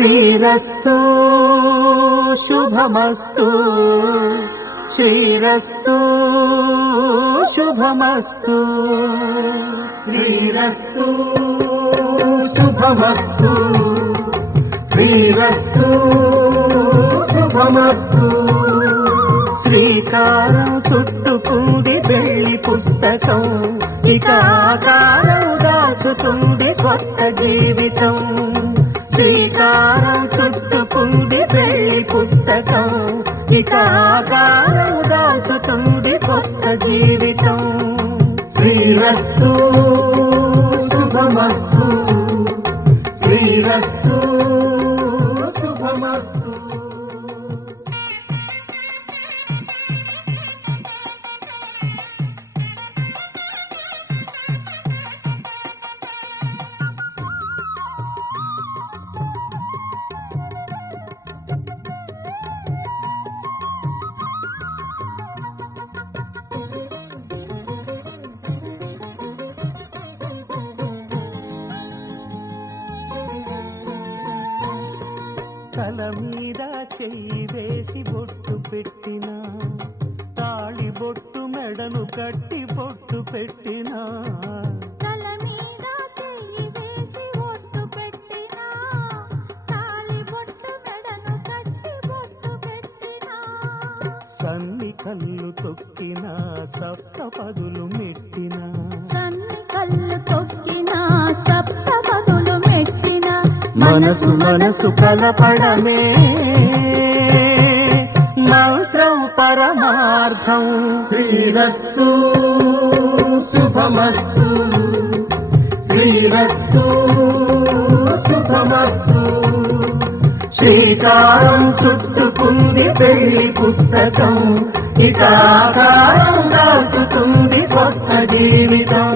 శ్రీరస్తు శుభమస్తు శ్రీరస్తు శుభమస్తు శ్రీరస్తు శుభమస్తు శ్రీరస్తు శుభమస్తు శ్రీకారం చుట్టుకుంది పెళ్లి పుస్తకం ఇక ఆకారం దాచుతుంది కొత్త జీవితం శ్రీకారం చుట్టుకుంది పెళ్లి పుస్తకం ఇక ఆకారం దాచుతుంది కొత్త జీవితం శ్రీరస్తు శుభమస్తు శ్రీరస్తు శుభమస్తు తల మీద చెయ్యి వేసి బొట్టు పెట్టినా తాళి బొట్టు మెడను కట్టి బొట్టు పెట్టినా తల మీద చెయ్యి వేసి బొట్టు పెట్టినా తాళి బొట్టు మెడను కట్టి బొట్టు పెట్టినా సన్ని కళ్ళు తొక్కినా సప్త పదులు మెట్టినా సన్ని కళ్ళు తొక్కినా సప్త పదులు మెట్టినా మనసు మనసు కలపడమే మంత్రం పరమార్థం శ్రీరస్తు శుభమస్తు శ్రీరస్తు శుభమస్తు శ్రీకారం చుట్టుకుంది పెళ్లి పుస్తకం ఇక ఆకారం దాచుతుంది కొత్త జీవితం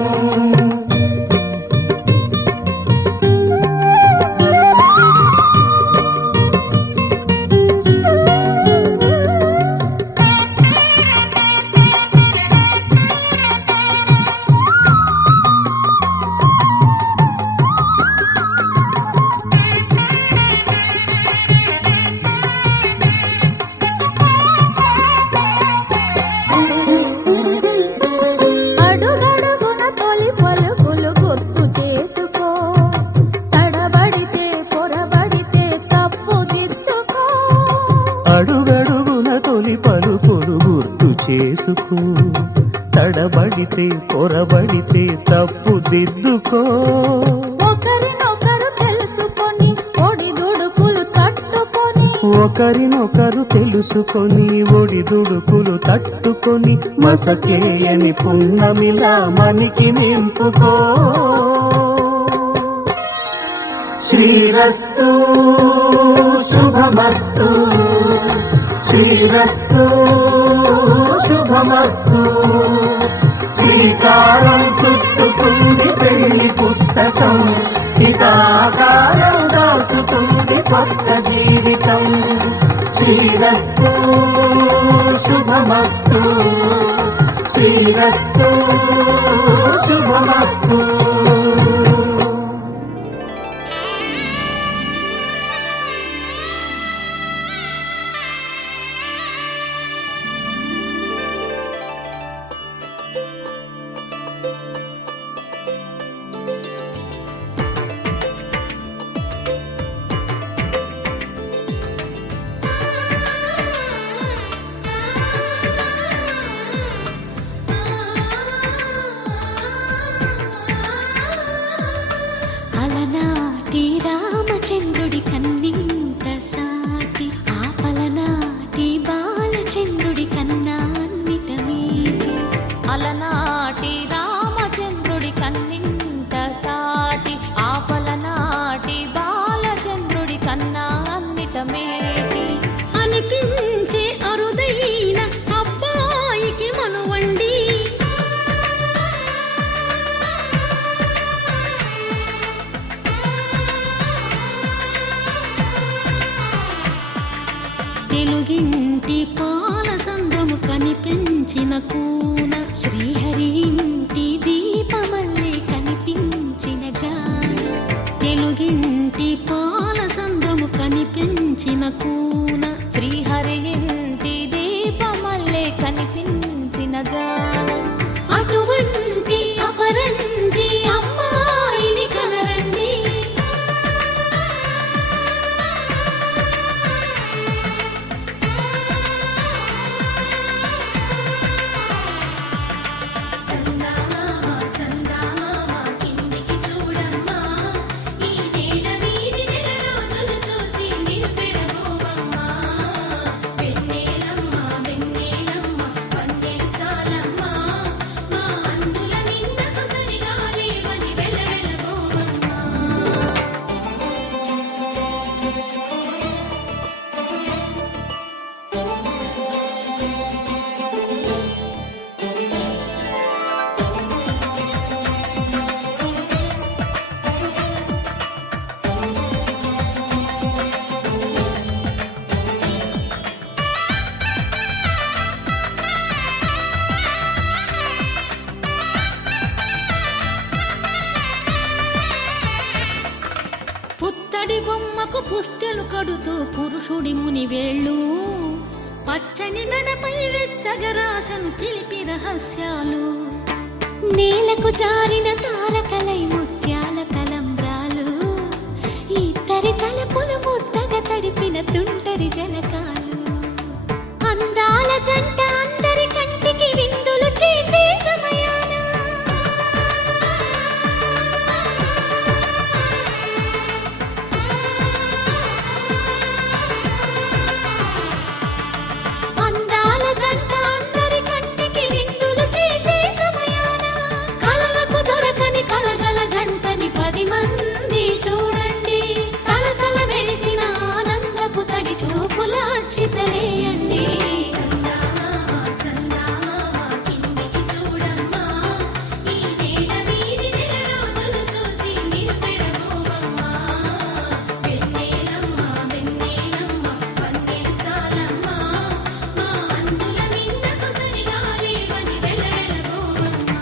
అడుగడుగున తొలి పలుకులు గుర్తు చేసుకో తడబడితే పొరబడితే తప్పు దిద్దుకో ఒకరినొకరు తెలుసుకొని ఒడిదుడుకులు తట్టుకొని ఒకరినొకరు తెలుసుకొని ఒడిదుడుకులు తట్టుకొని మసకేయని పున్నమిలా మనికి నింపుకో శ్రీరస్తు శుభమస్తు శ్రీరస్తు శుభమస్తు శ్రీకారం చుట్టుకుంది పెళ్లి పుస్తకం ఇక ఆకారం దాచుతుంది కొత్త జీవితం శ్రీరస్తు శుభమస్తు శ్రీరస్తు శుభమస్తు రామచంద్రుడి కన్నింత సాటి ఆపలనాటి బాలచంద్రుడి కన్నా అన్నిట మీటి అలనాటి రామచంద్రుడి కన్నింత సాటి ఆపలనాటి బాలచంద్రుడి కన్నా అన్నిట మేటి అనిపించే అరుదైన అబ్బాయికి మనువండి తెలుగింటి పాల సంద్రము కనిపించిన కూన శ్రీహరి ఇంటి దీపమల్లే కనిపించిన జాడ తెలుగింటి పాల సంద్రము కనిపించిన కూన శ్రీహరి ఇంటి దీపమల్లే కనిపించిన జాడ అటువంటి అపరంజి అమ్మాయిని కనరండి చందమామ చందమామ కిందికి చూడమ్మా ఈ నేల వీధి నెల రోజులు చూసి నివ్వెరబోవమ్మా వెన్నెలమ్మ వెన్నెలమ్మ వన్నెలు చాలమ్మా మా అందుల నిన్నకు సరిగా లేవని వెలవెలబోవమ్మా పుత్తడి బొమ్మకు పుస్తెలు కడుతూ పురుషుడి ముని వేళ్ళు పచ్చని నడపై వెచ్చగరాసను చిలిపి రహస్యాలు నేలకు జారిన తారకలై ముత్యాల తలంబ్రాలు ఇద్దరి తలపులు ముద్దగా తడిపిన తుంటరి జలకాలు అందాల జంట అందరి కంటికి విందులు చేసే సమయాన అందాల జంట అందరి కంటికి విందులు చేసే సమయాన కలలకు దొరకని కలగల జంటని 10 మంది చూడండి తలతల మెరిసిన ఆనందపు తడి చూపుల అచ్చితలేయండి చందమామ చందమామ కిందికి చూడమ్మా ఈ నేల వీధి నెల రోజులు చూసి నివ్వెరబోవమ్మా వెన్నెలమ్మ వెన్నెలమ్మ వన్నెలు చాలమ్మా మా అందుల నిన్నకు సరిగా లేవని వెలవెలబోవమ్మా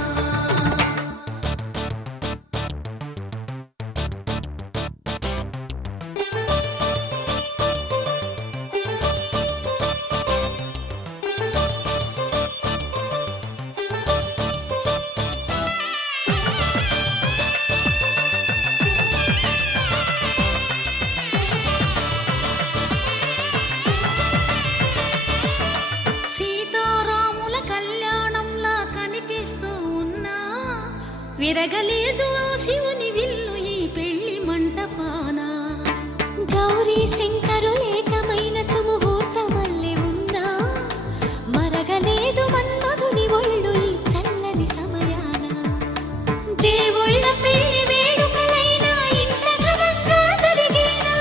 సీతారాముల కళ్యాణంలా కనిపిస్తూ ఉన్నా విరగలేదు ఆ శివుని విల్లు ఈ పెళ్లి మంటపాన గౌరీ శంకరులేకమైన సుముహూర్తమల్లె ఉన్నా మరగలేదు మన్మధుని ఒళ్ళు ఈ చల్లని సమయాన దేవుళ్ళ పెళ్లి వేడుకలైనా ఇంత ఘనంగా జరిగేనా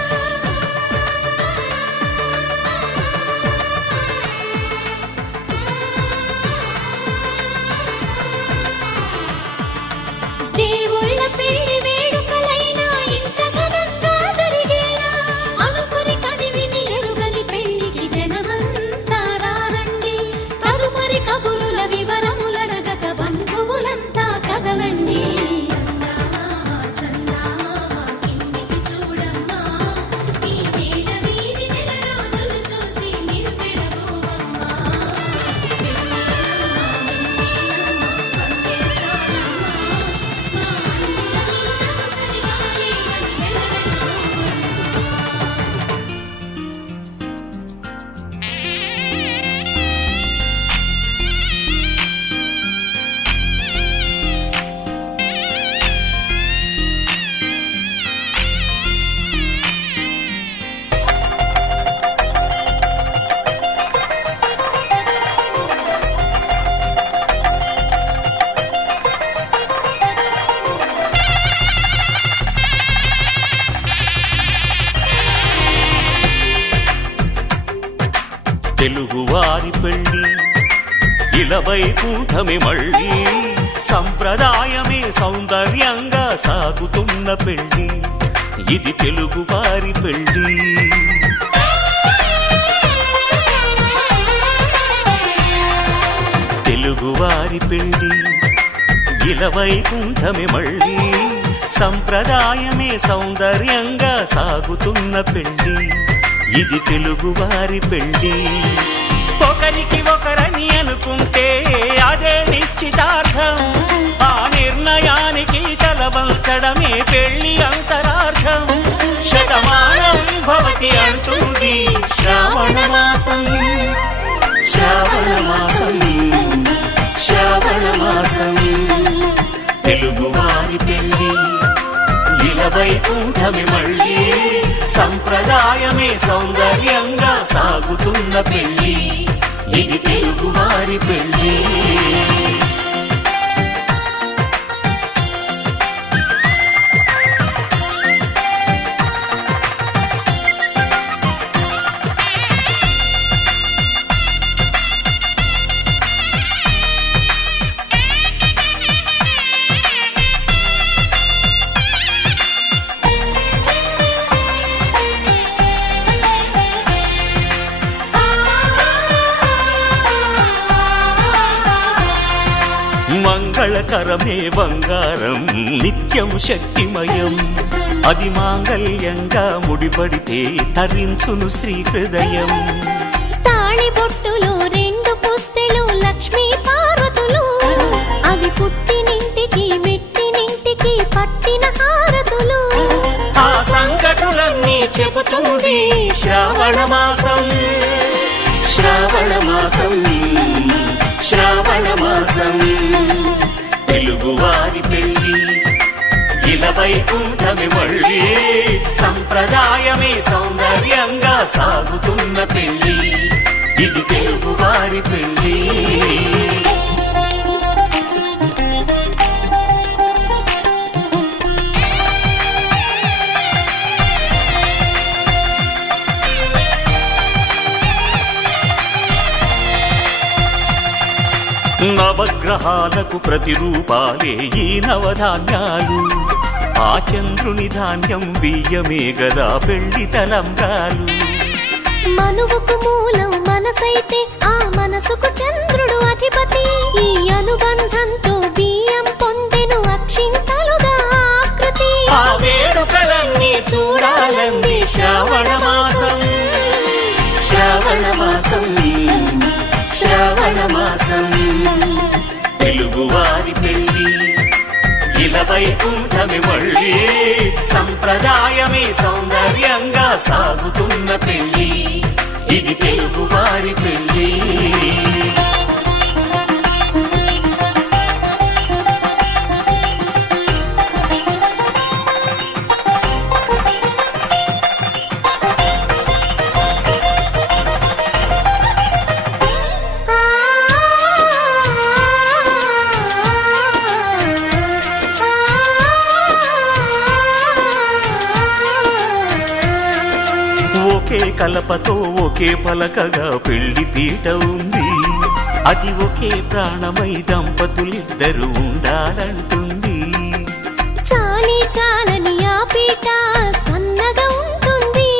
దేవుళ్ళ పెళ్లి వేడుకలైనా ఇంత ఘనంగా జరిగేనా అనుకుని కనివిని ఎరుగని పెళ్లికి జనమంతా రారండి తదుపరి కబురుల వివరములడగక బంధువులంతా కదలండి చందమామ చందమామ కిందికి చూడమ్మా ఈ నేల వీధి నెల రోజులు చూసి నివ్వెరబోవమ్మా వెన్నెలమ్మ వెన్నెలమ్మ వన్నెలు చాలమ్మా మా అందుల నిన్నకు సరిగా లేవని వెలవెలబోవమ్మా తెలుగువారి పెళ్ళి ఇలవై కూటమి మళ్ళీ సంప్రదాయమే సౌందర్యంగా సాగుతున్న పెళ్ళి ఇది తెలుగువారి పెళ్ళి తెలుగువారి పెళ్ళి ఇలవై కూటమి మళ్ళీ సంప్రదాయమే సౌందర్యంగా సాగుతున్న పెళ్ళి ఇది తెలుగువారి పెళ్లి. ఒకరికి ఒకరని అనుకుంటే అదే నిశ్చితార్థం. ఆ నిర్ణయానికి తలవంచడమే పెళ్లి అంతరార్థం. శతమానం భవతి అంటుంది శ్రావణ మాసం, శ్రావణ మాసం, శ్రావణ మాసం. తెలుగువారి పెళ్లి ఇలవైకుంఠమి మళ్ళీ, సంప్రదాయమే సౌందర్యంగా సాగుతున్న పెళ్లి. ఇది తెలుగువారి పెళ్లి. మంగళకరమే బంగారం, నిత్యం శక్తిమయం. అది మాంగళ్యంగా ముడిపడితే తరించును స్త్రీ హృదయం. తాళిబొట్టులో 2 పుస్తెలు లక్ష్మీ పార్వతులు, అవి పుట్టినింటికి మెట్టినింటికి పట్టిన హారతులు. ఆ సంకటులన్నీ చెబుతుంది శ్రావణ మాసం, శ్రావణ మాసం, శ్రావణ మాసం. తెలుగువారి పెళ్లి ఇలవైకుంఠమి మళ్ళీ, సంప్రదాయమే సౌందర్యంగా సాగుతున్న పెళ్లి. ఇది తెలుగువారి పెళ్లి. నవగ్రహాలకు ప్రతిరూపాలే ఈ నవధాన్యాలు. ఆ చంద్రుని ధాన్యం బియ్యమే గదా పెళ్లి తలంబ్రాలు. మనువుకు మూలం మనసైతే ఆ మనసుకు చంద్రుడు అధిపతి. ఈ అనుబంధంతో బియ్యం పొందెను అక్షింతలుగా ఆకృతి. ఆ వేడుకలన్నీ చూడాలంది శ్రావణ మాసం, శ్రావణ మాసం, శ్రావణ మాసం. తెలుగువారి పెళ్లి ఇలవైకుంఠమి మళ్ళీ, సంప్రదాయమే సౌందర్యంగా సాగుతున్న పెళ్లి. ఇది తెలుగువారి పెళ్లి. ఒకే కలపతో ఒకే పలకగా పెళ్లి పీట ఉంది. అది ఒకే ప్రాణమై దంపతులిద్దరు ఉండాలంటుంది. చాలి చాలని ఆ పీట సన్నగా ఉంటుంది.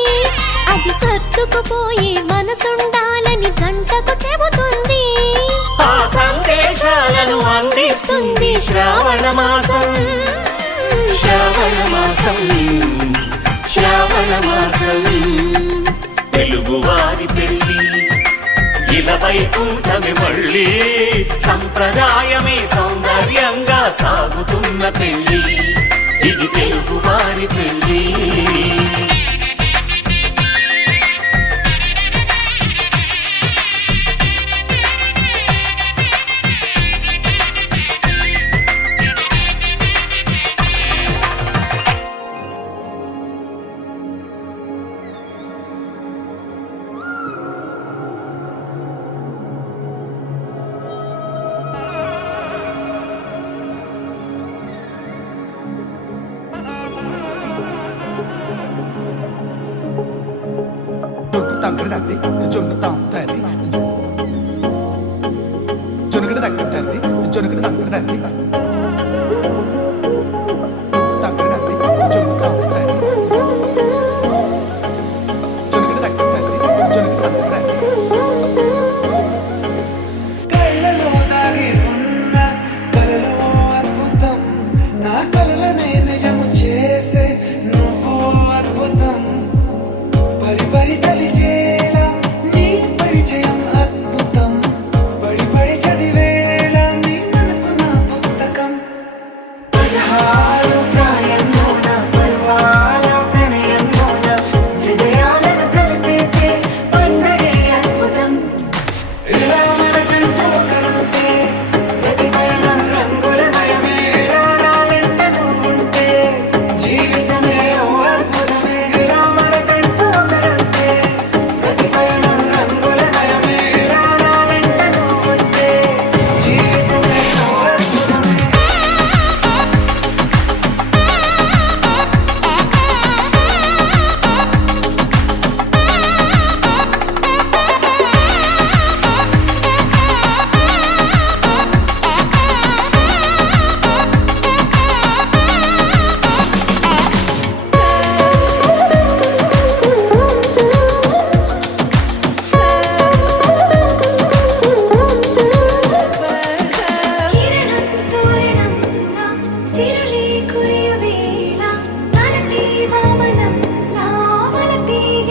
అది సర్దుకుపోయే మనసుండాలని జంటకు చెబుతుంది. ఆ సందేశాలను అందిస్తుంది శ్రావణ మాసం, శ్రావణ మాసం, శ్రావణ మాసం. తెలుగువారి పెళ్లి ఇలవైకుంఠమి మళ్ళీ, సంప్రదాయమే సౌందర్యంగా సాగుతున్న పెళ్లి. ఇది తెలుగువారి పెళ్లి. తగ్గడదండి జొన్ను తాంతండి జొనుగడ తగ్గదండి జొనుగడ తగ్గదండి తగ్గదండి జొన్ను తాంతండి జొనుగడ తగ్గదండి జొనుగడ తగ్గదండి కళ్ళలో దాగి ఉన్న కలలో అద్భుతం నా కలలనే నిజము చేసే నువ్వు అద్భుతం పరి పరి తలి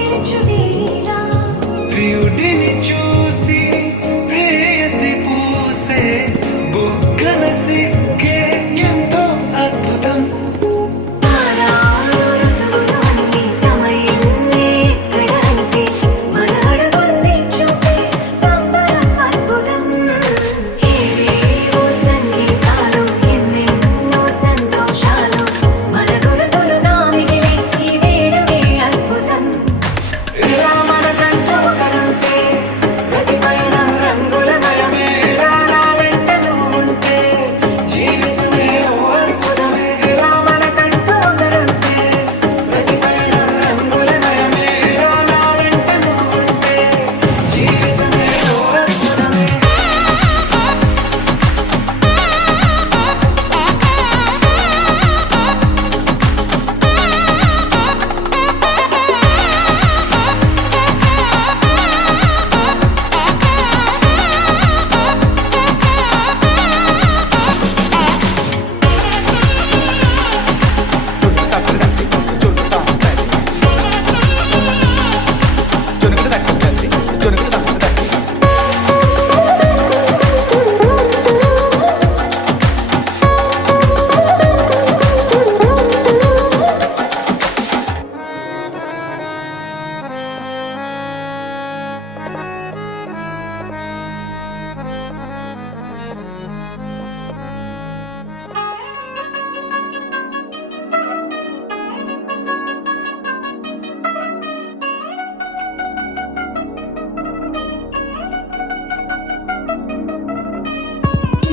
లేచువేలా ప్రియుడిని చూసి ప్రేయసి పూసే బుగ్గన సిగ్గే ఎంతో అద్భుతం. తారారు ఋతువులు అన్నీ తమ ఇల్లే ఎక్కడ అంటే మన అడుగుల్ని చూపే సంబరం అద్భుతం. ఏవేవో సంగీతాలు ఎన్నెన్నో సంతోషాలు మన గురుతులు నామిగిలే ఈ వేడుకే అద్భుతం. ఇలా మనకంటూ ఒకరుంటే ప్రతి పయనం రంగుల మయమే. ఇలా నా వెంట నువ్వు ఉంటే జీవితమే ఓ అద్భుతమే. ఇలా మనకంటూ ఒకరుంటే ప్రతి పయనం రంగుల మయమే. ఇలా నా వెంట నువ్వు ఉంటే జీవితమే ఓ అద్భుతమే.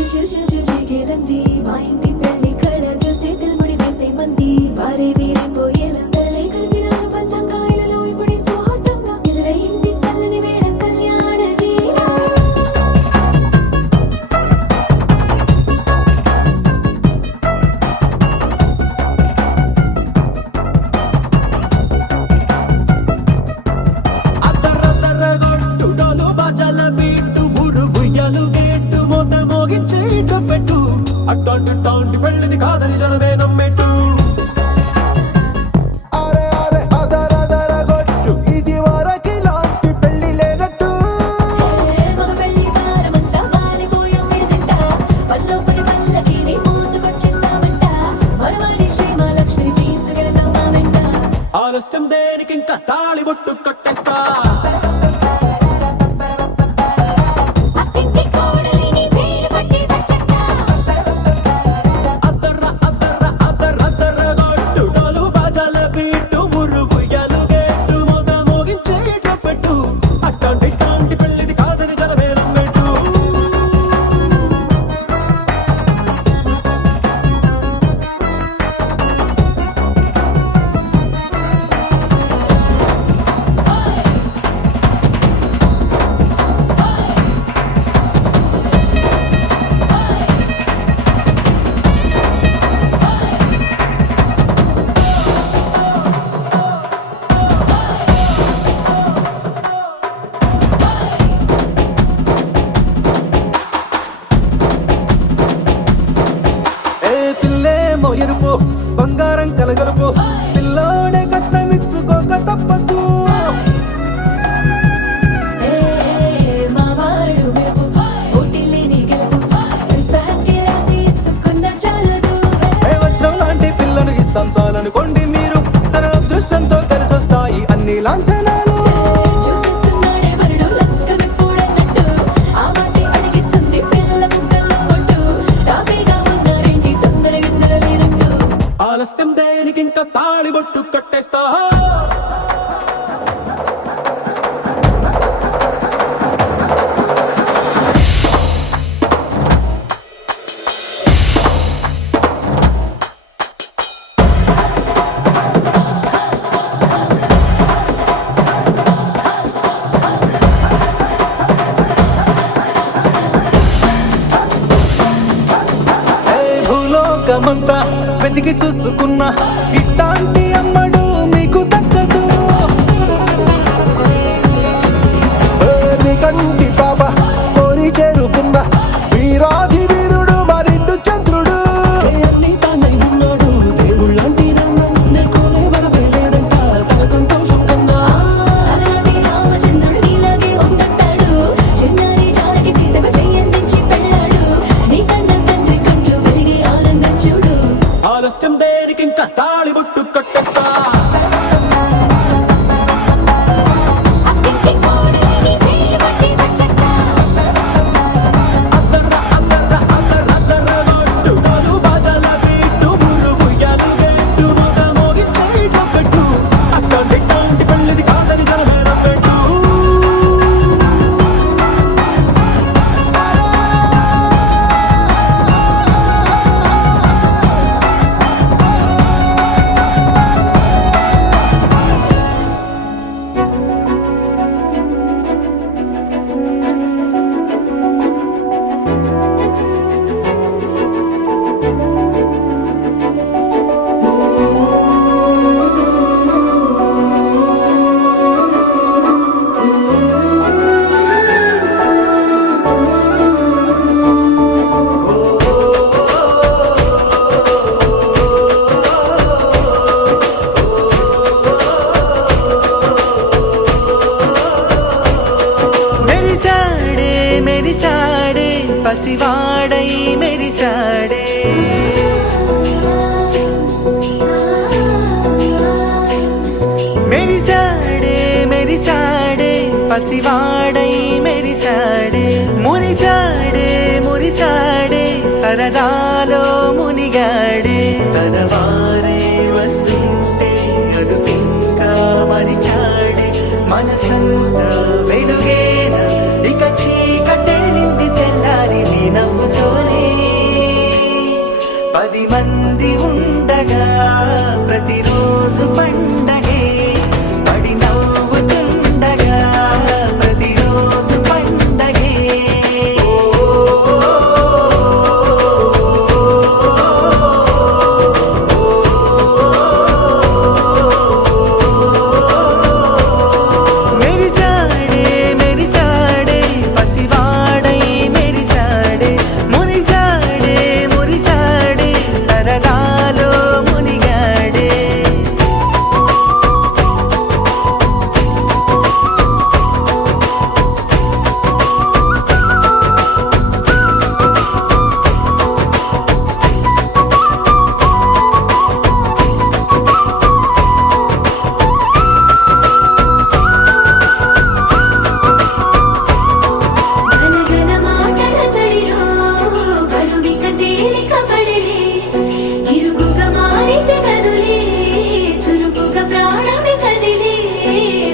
చిగిలంది మా ఇంటి పెళ్లి కళగా చేతులు ముడి వేసే మంది వారే వీరిపోయేలా తల్లి కలిపిన అనుబంధంగా ఇలలో ఇప్పుడే సౌహార్దంగా ఎదురైంది చల్లని వేళ కళ్యాణ వీరా. అద్దరద్దరగొట్టు డోలు బాజాల బీటు ఊరు ఉయ్యాలు గేట్టు మోత మోగించే పెట్టు అట్టాంటి టాంటి పెళ్ళిది కాదని జనమే నమ్మెట్టు. అరే అరే అదరదరగొట్టు ఇది వరకి లాంటి పెళ్లి లేనట్టు. మగ పెళ్లి వారమంతా వాలిపోయాం విడిదింట పల్లో పని పల్లకిని మోసుకొచ్చేస్తామంట మరవాడి శ్రీమహాలక్ష్మిని తీసుకెళ్దాం మా వెంట. ఆలస్యం దేనికి ఇంకా తాళి బొట్టు కట్టేస్తా. అత్తింటి కోడలిని వేడి పట్టి వచ్చేస్తా. అద్దరద్దరగొట్టు డోలు బాజాల బీటు ఊరు ఉయ్యాలు గేట్టు మోత మోగించే పెట్టు అట్టాంటి టాంటి పెళ్ళిది కాదని జనమే నమ్మెట్టు. ఏ పిల్లేమో ఎరుపు బంగారం కలగలుపు పిల్లోడే కట్నమిచ్చుకోక తప్పదు. మా వాడు మెరుపు ఓటిల్లేని గెలుపు సెన్సార్కి రాసి ఇచ్చుకున్న చాలదు. ఏ వజ్రం లాంటి పిల్లను ఇస్తాం చాలనుకోండి మీరు. తన అదృష్టంతో కలిసొస్తాయి అన్ని లాంఛనాలు. చూసేస్తున్నాడే వరుడు లక్కమెప్పుడన్నట్టు ఆ మాటే అడిగిస్తుంది పిల్ల ముగ్గల్లో ఒట్టు. తాపీగా ఉన్నారేంటి తొందర విందర లేనట్టు. ఆలస్యం దేనికి ఇంకా తాళి బొట్టు కట్టేస్తా. భూలోకమంతా వెతికి చూసుకున్నా ఇట్లాంటి అమ్మడు మీకు దక్కదు. నీ కంటి పాప కోరి చేరుకున్న వీరాధి వీరుడు మరిండు చంద్రుడు. అన్ని తానై ఉన్నాడు దేవుళ్ళంటి నన్ను నే కోరే వరవేలేడంట తన సంతోషం కన్నా. పసివాడై మెరిసాడే. మెరిసాడే మెరిసాడే పసివాడై మెరిసాడే. మురిసాడే మురిసాడే సరదాలో మునిగాడే. తనవారే వస్తుంటే అదుపింకా మరిచాడే. మనసంతా వెలుగేన ఇక చీకటెళ్ళింది తెల్లారి నీ నవ్వుతోనే. 10 మంది ఉండగా ప్రతిరోజు పండగే. పడి నవ్వుతుండగా ప్రతిరోజు పండగే. మెరిసాడే మెరిసాడే పసివాడై మెరిసాడే. మురిసాడే మురిసాడే సరదాలో మునిగాడే. గలగల మాటల సడిలో బరువిక తేలిక పడలే. ఇరుగుగా మారితే కదులే చురుకుగా ప్రాణమి కదిలే.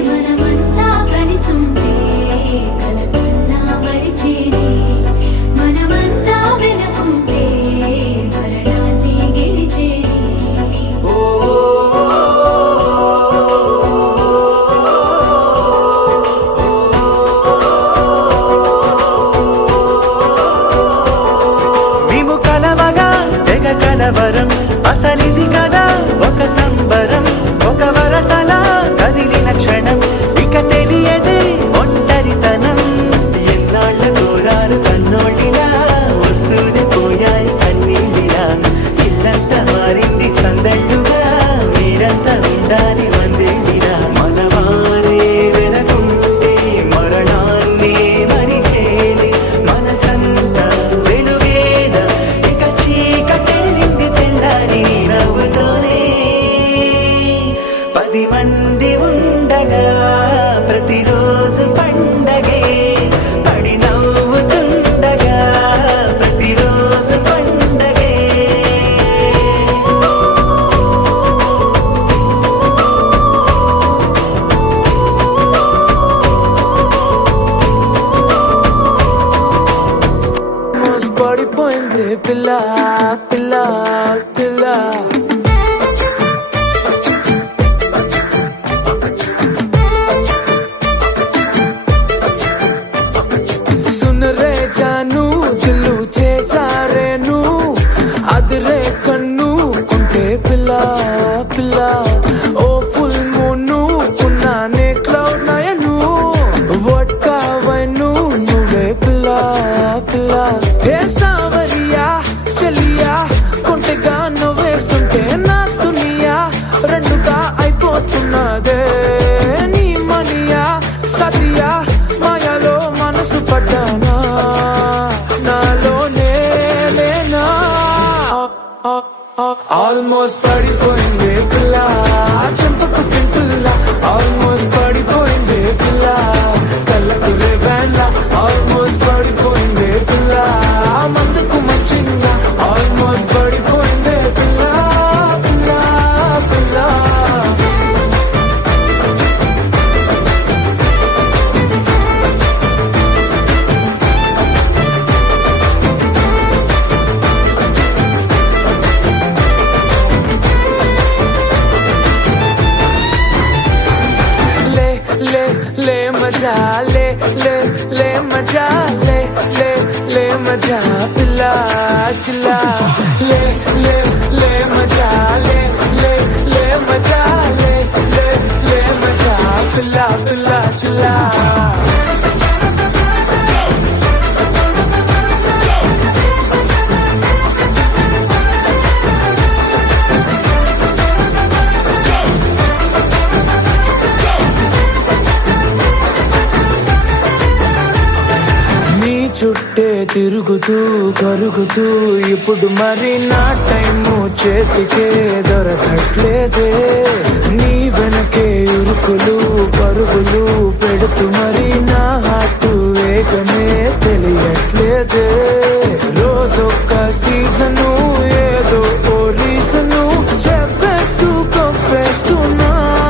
మనమంతా కలిసుంటే కలకున్నా మరిచేనే. మనమంతా వెనకుంటే మరణాన్ని గెలిచేనే. మేము కలవగా తెగ కలవరం. అసలిది కదా ఒక సంబరం. ఒక వరసలా కదిలిన క్షణం ఇక తెలియదే ఒంటరితనం. ఎన్నాళ్ళ కోరాలు కన్నోళ్ళిలా వస్తూనే పోయాయి కన్నీళ్ళిలా. ఇల్లంతా మారింది సందళ్ళుగా మీరంతా ఉండాలి వందేళ్ళిలా. మనవారే వెనకుంటే మరణాన్ని మరిచేలే. మనసంతా వెలుగేన ఇక చీకటెళ్ళింది తెల్లారి నీ నవ్వుతోనే. 10 మంది ఉండగా ప్రతిరోజు పండగే. పడి నవ్వుతుండగా ప్రతిరోజు పండగే. మోస్ పడిపోయింది పిల్ల పిల్ల పిల్ల. సున్ రే జాను దిల్లు చేసారేను. అదిరే కన్ను కొంటే పిల్ల పిల్ల. ఓ ఫుల్ మూను ఉన్నానే క్లౌడ్ నయను. వడ్కా వైను నువ్వే పిల్ల పిల్ల. ఏ సావరియా చెలియా కొంటెగా నవ్వేస్తుంటే నా దునియా రెండుగా అయిపోతున్నదే. నీ మనియా సతియా మాయలో మనసు పడ్డానా. నాలోనే లేనా. ఆల్మోస్ట్ పడిపోయింది పిల్ల చెంపకు పింపుల్ల. ఆల్మోస్ట్ పడిపోయింది పిల్ల కళ్ళకు రేవెళ్ళ. ఆల్మోస్ట్ పడిపోయింది పిల్ల మందుకు మంచిగా. ఆల్మోస్ట్ పడిపోయింది పిల్ల పిల్ల పిల్ల. ले मजा ले ले ले मजा ले ले ले मजा पिला चिल्ला. ले ले ले मजा ले ले ले मजा ले ले ले मजा पिला पिला चिल्ला. చుట్టే తిరుగుతూ కరుగుతూ ఇప్పుడు మరి నా టైము చేతికే దొరకట్లేదే నీ వెనకే ఉరుకులు పరుగులు పెడుతూ మరి నా హార్ట్ వేగమే తెలియట్లేదే రోజొక్క సీజను ఏదో ఓ రీజను చెప్పేస్తూ కంపేస్తున్నానే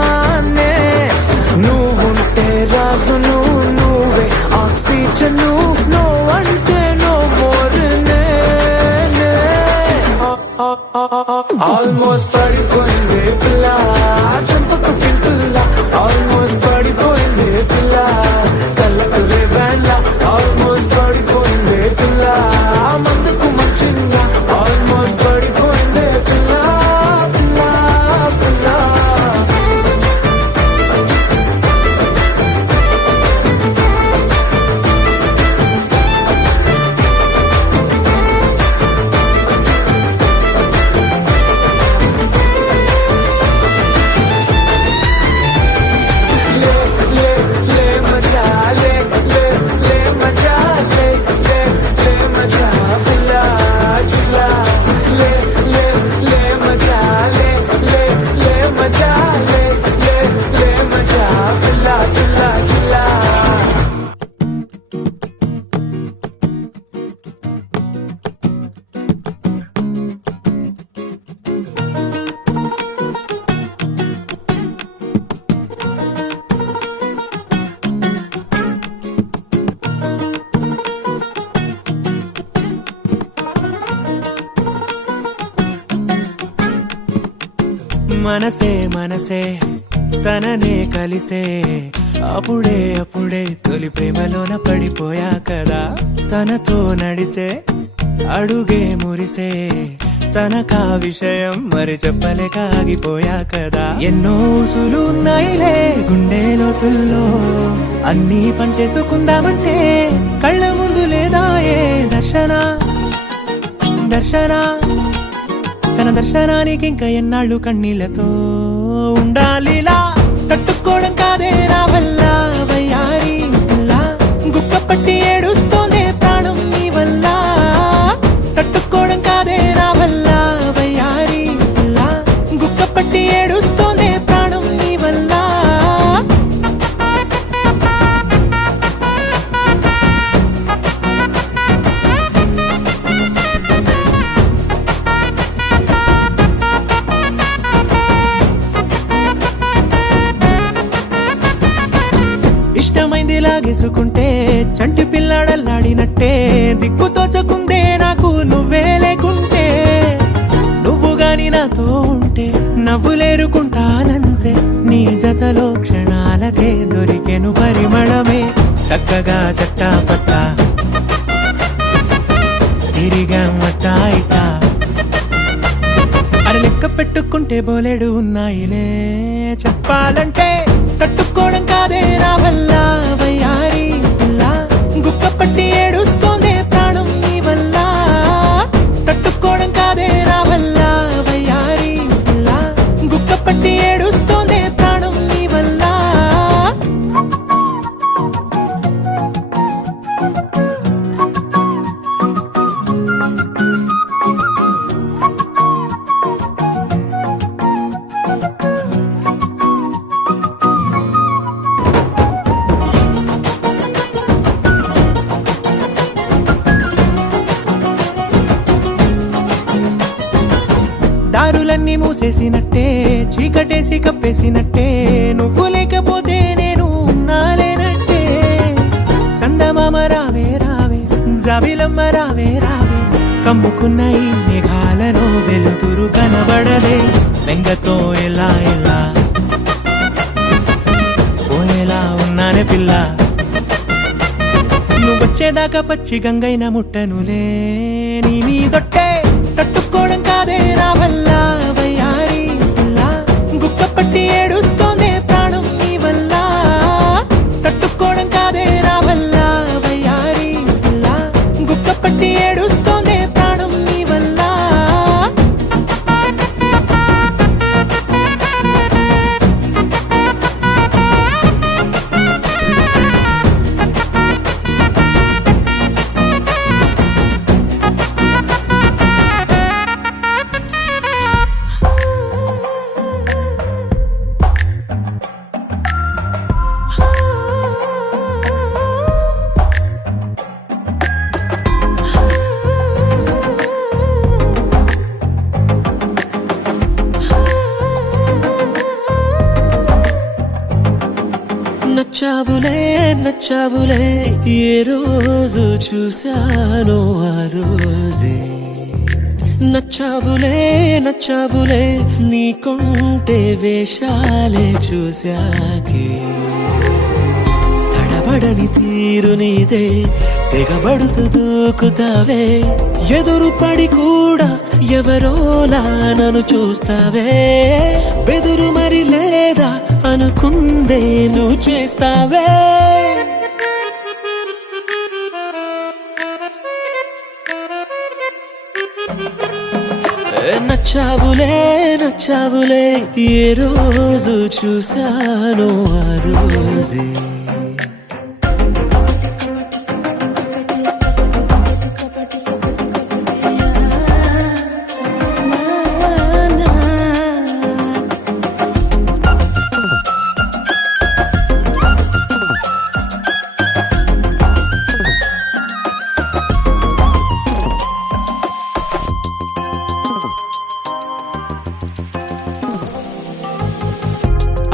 నువ్వుంటే రాజును నువ్వే ఆక్సిజను నో అంటే నో మోర్ ఆల్మోస్ట్ పడిపోయింది పిల్ల చంపకు పింపుల్ల ఆల్మోస్ట్ పడిపోయింది పిల్ల కళ్ళకు రేబాన్ల ఆల్మోస్ట్ పడిపోయింది పిల్ల మందుకు మంచిగా ఆల్మోస్ట్ పడిపోయింది పిల్ల పిల్ల పిల్ల మనసే మనసే తననే కలిసే అప్పుడే అప్పుడే తొలి ప్రేమలోన పడిపోయా కదా తనతో నడిచే అడుగే మురిసే తనకా విషయం మరి చెప్పలేక ఆగిపోయా కదా ఎన్నో ఊసులున్నాయిలే గుండె లోతుల్లో అన్నీ పనిచేసుకుందామంటే కళ్ళ ముందు లేదా ఏ దర్శన దర్శన తన దర్శనానికి ఇంకా ఎన్నాళ్ళు కన్నీళ్లతో ఉండాలిలా తట్టుకోవడం కాదే నా వల్ల వయ్యారి పిల్ల గుక్క పట్టి ఏడుస్తూనే ప్రాణం నీ వల్ల తట్టుకోవడం కాదే నా వల్ల వయ్యారి పిల్ల గుక్క పట్టి ఏడుస్తూనే ప్రాణం నీ వల్ల ఇష్టమైంది లాగేసుకుంటే చంటి పిల్లాడల్లాడినట్టే దిక్కు తోచకుందే నాకు నువ్వే లేకుంటే నువ్వు గాని నాతో ఉంటే నవ్వులేరుకుంటానంతే నీ జతలో క్షణాలకే దొరికెను పరిమళమే చక్కగా చట్టా పట్టా తిరిగా మట్టా ఇట్టా అర లెక్క పెట్టుకుంటే బోలెడు ఉన్నాయిలే చెప్పాలంటే తట్టుకోవడం కాదే నా వల్ల వయ్యారి పిల్ల గుక్క పట్టి ఏడుస్తూనే ప్రాణం నీ వల్ల తట్టుకోవడం కాదే నా వల్ల వయ్యారి పిల్ల గుక్క పట్టి ఏడుస్తూనే ప్రాణం నీ వల్ల దారులన్నీ మూసేసినట్టే చీకటేసి కప్పేసినట్టే నువ్వు లేకపోతే నేను ఉన్నాలేనట్టే చందమామ రావే రావే జాబిలమ్మ రావే రావే కమ్ముకున్న ఈ మేఘాలలో వెలుతురు కనబడదే బెంగతో ఎలా ఎలా పోయేలా ఉన్నానే పిల్ల నువ్వొచ్చేదాకా పచ్చి గంగైన ముట్టనులే నీ మీదొట్టే తట్టుకోవడం కాదే నా వల్ల వయ్యారి పిల్ల గుక్క పట్టి ఏడుస్తూనే ప్రాణం నీ వల్ల తట్టుకోవడం కాదే నా వల్ల వయ్యారి పిల్ల గుక్క పట్టి ఏడుస్తూనే ప్రాణం నీ వల్ల నచ్చావులే నచ్చావులే ఏ రోజు చూశానో ఆ రోజే నచ్చావులే నచ్చావులే నీకుంటే వేషాలే చూశాకే తడబడని తీరు నీదే తెగబడుతూ దూకుతావే ఎదురు పడి కూడా ఎవరోలా నన్ను చూస్తావే బెదురు మరి లేదా అనుకుందే నువ్వు చేస్తావే నచ్చావులే నచ్చావులే ఏ రోజు చూశానో ఆ రోజే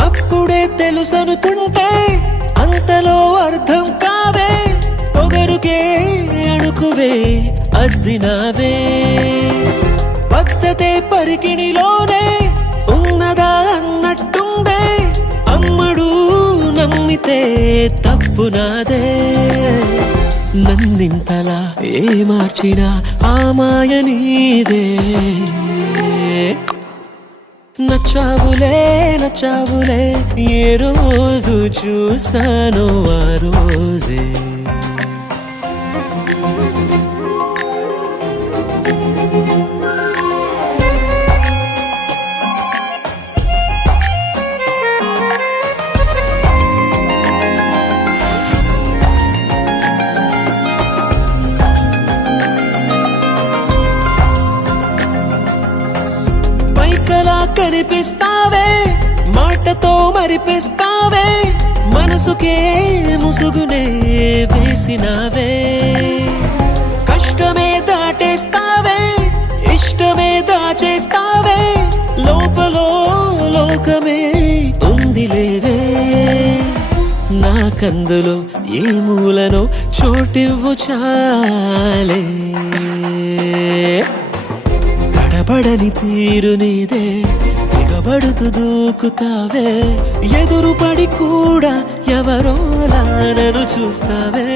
అప్పుడే తెలుసనుకుంటే అంతలో అర్థం కావే పొగరుకే అణుకువే అద్దినావే పద్ధతే పరికిణిలోనే ఉన్నదా అన్నట్టుందే అమ్మడు నమ్మితే తప్పు నాదే నన్నింతలా ఏ మార్చినా ఆ మాయ నీదే నచ్చావులే నచ్చావులే ఏ రోజు చూశానో ఆ రోజే పైకలా కనిపిస్తావే మాటతో మరిపిస్తావే మనసుకే ముసుగునే వేసినావే కష్టమే దాటేస్తావే ఇష్టమే దాచేస్తావే లోపలో లోకమే ఉందిలేవే నాకందులో ఏ మూలనో చోటివ్వు చాలే తడబడని తీరు నీదే తెగబడుతూ దూకుతావే ఎదురు పడి కూడా ఎవరోలా నన్ను చూస్తావే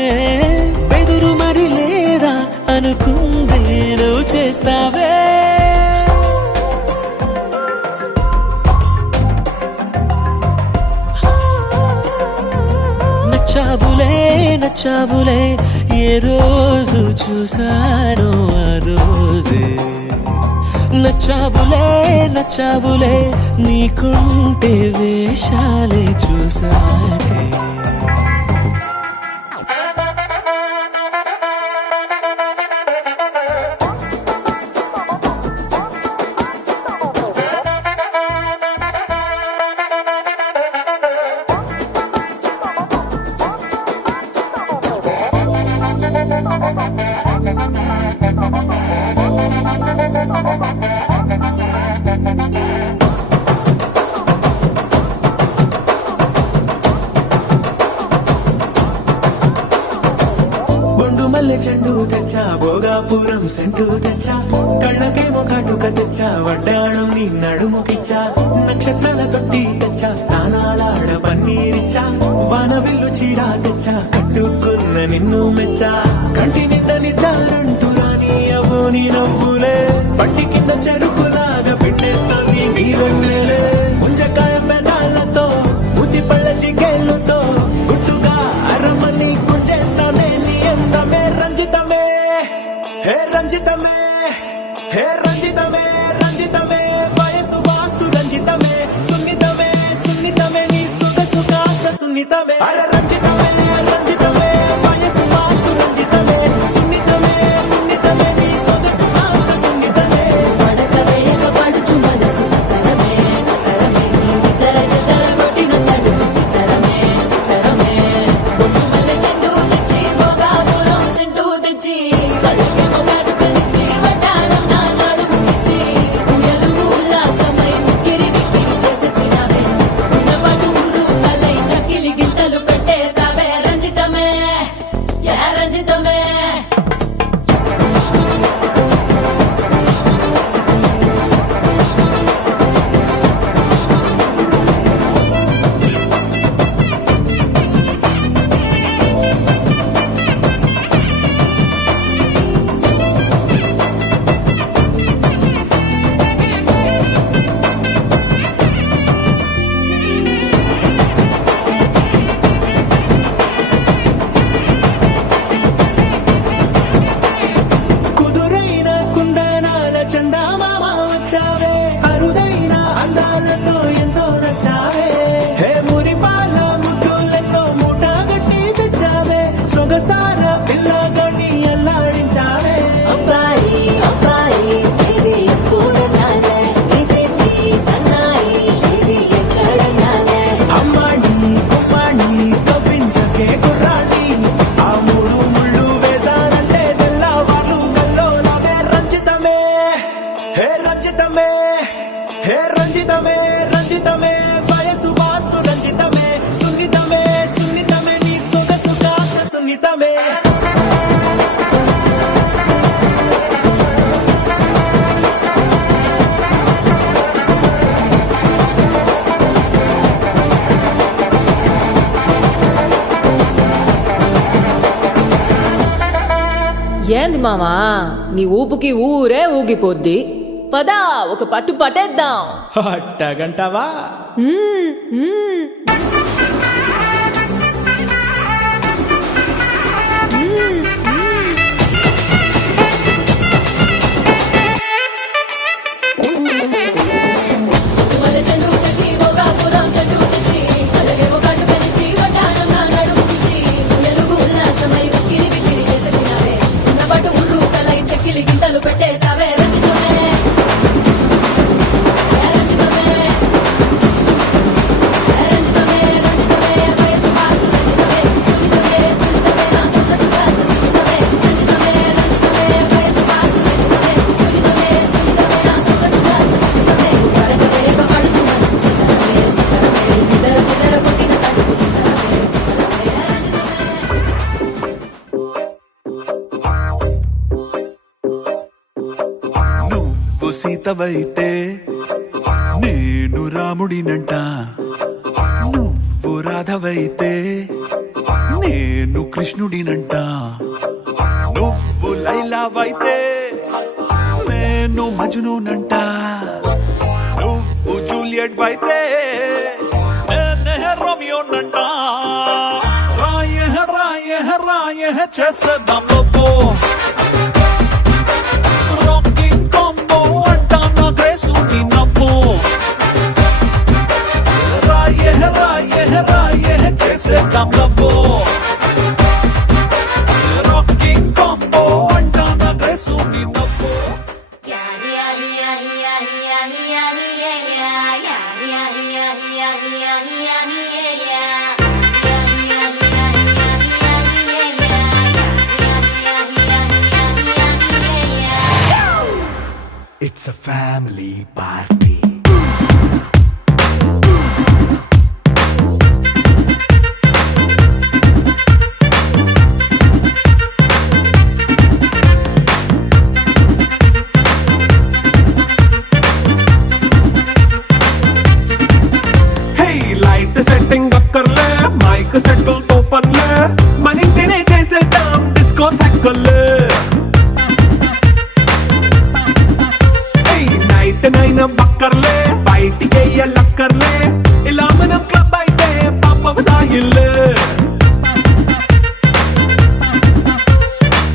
బెదురు మరి లేదా అనుకుందే నువ్వు చేస్తావే నచ్చావులే నచ్చావులే ఏ రోజు చూశానో ఆ రోజే నచ్చావులే నచ్చావులే నీకుంటే వేషాలే చూసాకే బొండు మల్లె చెండు తెచ్చా భోగాపురం సెంటు తెచ్చా కళ్ళకేమో కాటుక తెచ్చా వడ్డాణం నీ నడుముకిచ్చా నక్షత్రాల తొట్టి తెచ్చా తానాలాడ పన్నీరిచ్చా వానవిల్లు చీరా తెచ్చా కట్టుకున్న నిన్ను మెచ్చా కంటి నిండా నిద్దారంటూ రాని అవ్వు నీ నవ్వులే పట్టి కింద చెరుకులాగా పెట్టేస్తాంది నీ వెన్నెలే ముంజకాయ పెదాలతో ముతి పళ్ళ చికెళ్ళుతో గుట్టుగా అరమని గుంజేస్తానే నీ అందమే రంజితమే హే రంజితమే హే రంజితమే రంజితమే వయసు వాస్తు రంజితమే సున్నితమే సున్నితమే నీ సొగసు కాస్త సున్నితమే అరే రంజితమే రంజితమే వయసు వాస్తు రంజితమే సున్నితమే సున్నితమే నీ సొగసు కాస్త సున్నితమే పడక వేయక పడుచు మనసు సకలమే ఏంది మామా నీ ఊపుకి ఊరే ఊగిపోద్ది. పదా ఒక పట్టు పట్టేద్దాం. అట్టగంటావా? మల్లె చెండు తెచ్చి భోగాపురం చెట్టు తెచ్చి కడగేమో కట్టు పెంచి వడ్డాణంగా నడుము గుచ్చి ఎలుగు ఉల్లాసమై ఉక్కిరి బిక్కిరి చేసేసినవే ఉన్న పట్టు ఉర్రు కలై చెక్కిలి గింతలు పెట్టేసావే. రంజితమే రంజితమే రంజితమే రంజితమే వయసు వాసు రంజితమే సునితమే సునితమే నా సుఖ సుఖాస సునితమే రంజితమే రంజితమే వయసు వాసు రంజితమే సునితమే సునితమే నా సుఖ సుఖాస సునితమే పడకవేగ పడుచు మనసు సుందరమే సుందరమే ఇద్దరు చిదర కొట్టిన తనుకు సుందరమే సుందరమే రంజితమే. నువ్వు సీతవైతే నేను రాముడినంట, నువ్వు రాధవైతే నేను కృష్ణుడినంట, నువ్వు లైలావైతే నేను మజ్నూనంట, నువ్వు జూలియట్ అయితే నేనే రోమియోనంట. రాయే రాయే రాయే చేసేద్దాం లోపో రాకింగ్ కాంబో అంటానా గ్రేసుని నవ్వు. రాయే రాయే రాయే చేసేద్దాం లవ్వు. రాకింగ్ కాంబో అంటానా గ్రేసుని నవ్వు. It's a family party. Hey, light setting అక్కర్లే, మైక్ సెట్టుల్ తో పనిలే, మన ఇంటినే చేసేద్దాం డిస్కో థక్కర్లే. నైట్ నైన్ బక్కర్లే, బయటికెయ్యలక్కర్లే, ఇలా మనం క్లబ్ అయితే పాపదాయిల్లే.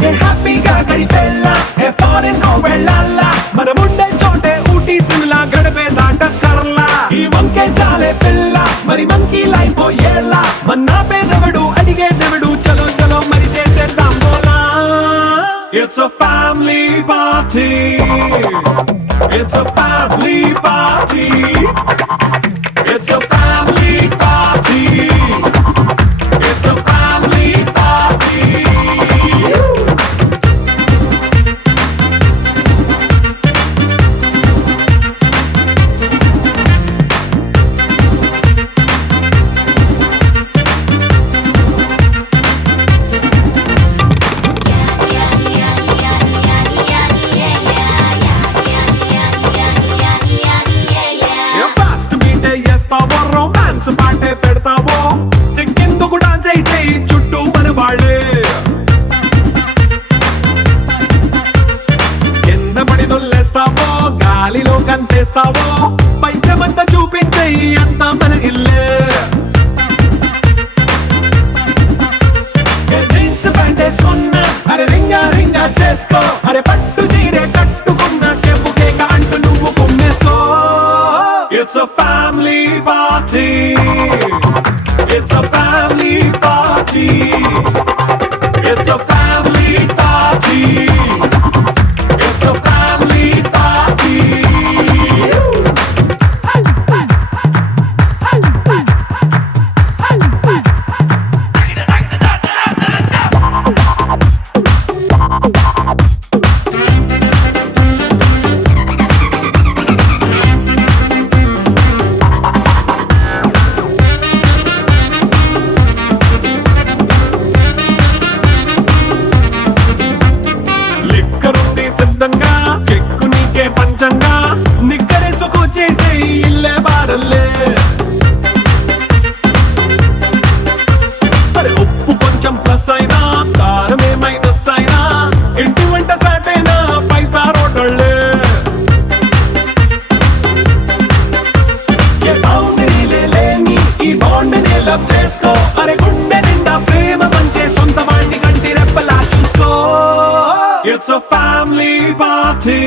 ఏ హ్యాపీగా గడిపెళ్ళా, ఏ ఫారెన్ కో వెళ్ళాలా, మనముండే చోటే ఊటీ సిమ్లా గడిపే దాటక్కర్లా. ఈ వంకే చాలే పిల్ల, మరి మంకీ లైఫ్ ఏళ్ళ, మన్నా పేదవడు అడిగేదెవడు, చలో చలో మరి చేసేద్దాం బోలా. It's a family party. It's a family party. It's a family party. It's a family party. Romance పాటే పెడతావో, సిక్కిందుకు డాన్స్ అయితే చుట్టూ మన వాళ్ళే. కింద పడి దొల్లేస్తావో, గాలిలో కంటేస్తావో, పైద్యమంతా చూపించే అంతా మన ఇల్లే. జీన్స్ ప్యాంట్ వేసుకున్నా, అరే రింగా రింగా చేసుకో, అరే పట్టు చీరే కట్టుకున్న కెప్పు కేక అంటూ నువ్వు కుమ్మేసుకో. It's a family party. It's a family party. It's a family party. It's a family party. అరే గుండె నిండా ప్రేమ పంచే సొంత వాణ్ణి కంటి రెప్పలా చూసుకో. It's a family party.